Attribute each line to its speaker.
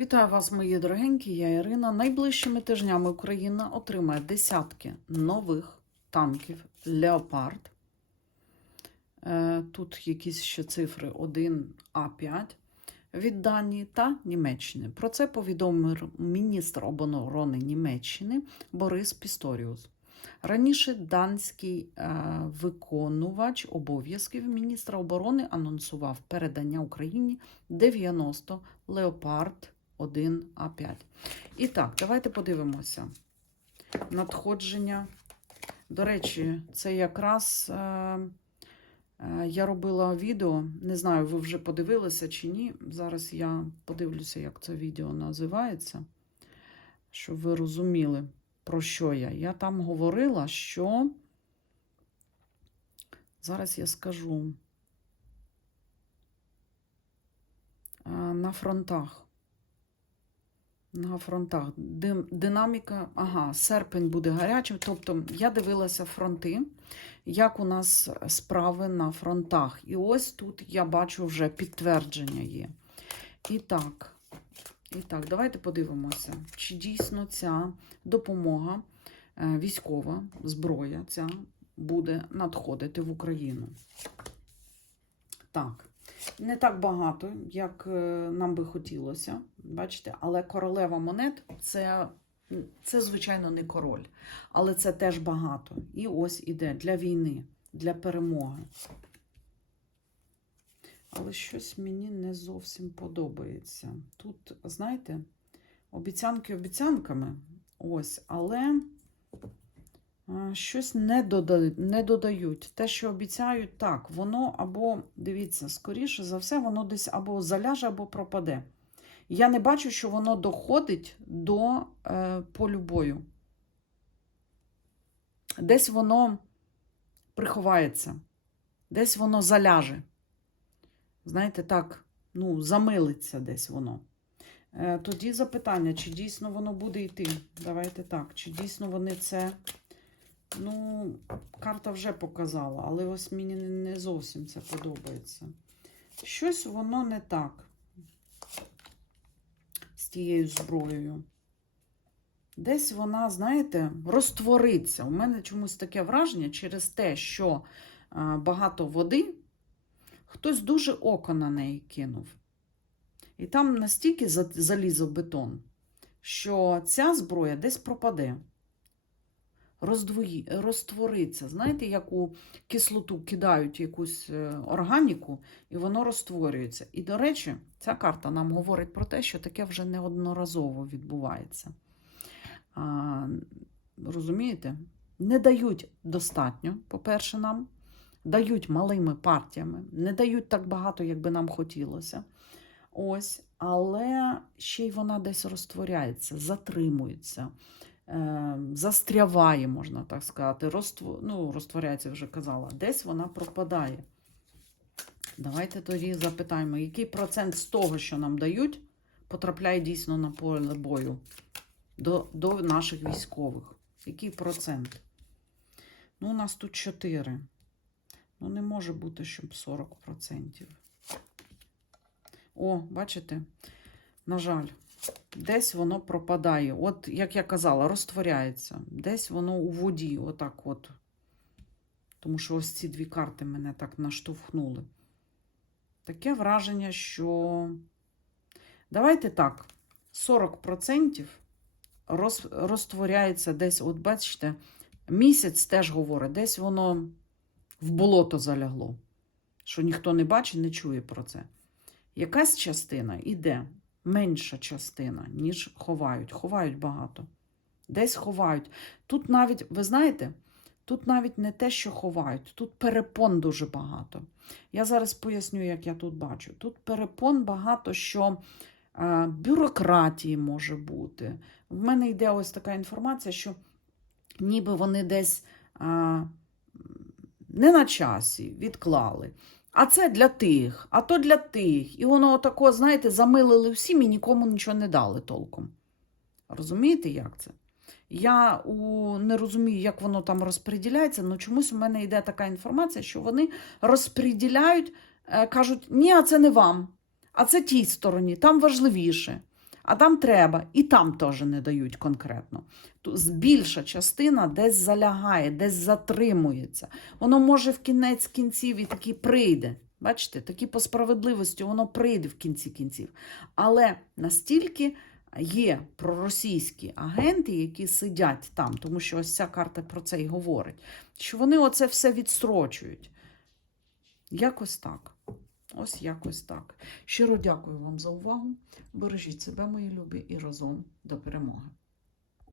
Speaker 1: Вітаю вас, мої дорогенькі, я Ірина. Найближчими тижнями Україна отримає десятки нових танків Леопард. Е, Тут якісь ще цифри 1А5 від Данії та Німеччини. Про це повідомив міністр оборони Німеччини Борис Пісторіус. Раніше данський е, виконувач обов'язків міністра оборони анонсував передання Україні 90 Леопард 1А5. І так, давайте подивимося. Надходження. До речі, це якраз е, е, я робила відео. Не знаю, ви вже подивилися чи ні. Зараз я подивлюся, як це відео називається, щоб ви розуміли, про що я. Я там говорила, що. Зараз я скажу. Е, На фронтах. На фронтах. Динаміка, ага, серпень буде гарячим. Тобто я дивилася фронти, як у нас справи на фронтах. І ось тут я бачу вже підтвердження є. І так, і так, давайте подивимося, чи дійсно ця допомога е, військова, зброя ця буде надходити в Україну. Так. Не так багато, як е, нам би хотілося, бачите, але королева монет це, це, звичайно, не король, але це теж багато. І ось іде для війни, для перемоги. Але щось мені не зовсім подобається. Тут, знаєте, обіцянки обіцянками, ось, але щось не додають, не додають. Те, що обіцяють, так, воно або, дивіться, скоріше за все, воно десь або заляже, або пропаде. Я не бачу, що воно доходить до е, полю. Десь воно приховається, десь воно заляже. Знаєте, так, ну, замилиться десь воно. Е, тоді запитання, чи дійсно воно буде йти? Давайте так, чи дійсно вони це. Ну, карта вже показала, але ось мені не- зовсім це подобається. Щось воно не так з тією зброєю. Десь вона, знаєте, розтвориться. У мене чомусь таке враження через те, що багато води, хтось дуже око на неї кинув. І там настільки за- залізо бетон, що ця зброя десь пропаде роздвої, розтвориться. Знаєте, яку кислоту кидають якусь е, органіку, і воно розтворюється. І, до речі, ця карта нам говорить про те, що таке вже неодноразово відбувається. А, розумієте? Не дають достатньо, по-перше, нам, дають малими партіями, не дають так багато, як би нам хотілося. Ось, але ще й вона десь розтворяється, затримується застряває, можна так сказати. Роство, ну, розтворяється, вже казала, десь вона пропадає. Давайте тоді запитаємо, який процент з того, що нам дають, потрапляє дійсно на поле бою до, до наших військових. Який процент? Ну, у нас тут 4. Ну, не може бути, щоб 40%. О, бачите? На жаль. Десь воно пропадає. От, як я казала, розтворяється. Десь воно у воді, отак от. Тому що ось ці дві карти мене так наштовхнули. Таке враження, що. Давайте так, 40% роз, розтворяється десь, от бачите, місяць теж говорить, десь воно в болото залягло. Що ніхто не бачить, не чує про це. Якась частина іде менша частина, ніж ховають. Ховають багато. Десь ховають. Тут навіть, ви знаєте, тут навіть не те, що ховають, тут перепон дуже багато. Я зараз поясню, як я тут бачу. Тут перепон багато, що е, бюрократії може бути. В мене йде ось така інформація, що ніби вони десь е, не на часі відклали. А це для тих, а то для тих. І воно отако, знаєте, замилили всім і нікому нічого не дали толком. Розумієте, як це? Я у, не розумію, як воно там розподіляється, але чомусь у мене йде така інформація, що вони розподіляють, е, кажуть, ні, а це не вам, а це тій стороні, там важливіше. А там треба, і там теж не дають конкретно. Ту- з- Більша частина десь залягає, десь затримується. Воно може в кінець кінців і таки прийде. Бачите, такі по справедливості воно прийде в кінці кінців. Але настільки є проросійські агенти, які сидять там, тому що ось ця карта про це і говорить, що вони оце все відстрочують. Якось так. Ось якось так. Щиро дякую вам за увагу. Бережіть себе, мої любі, і разом до перемоги.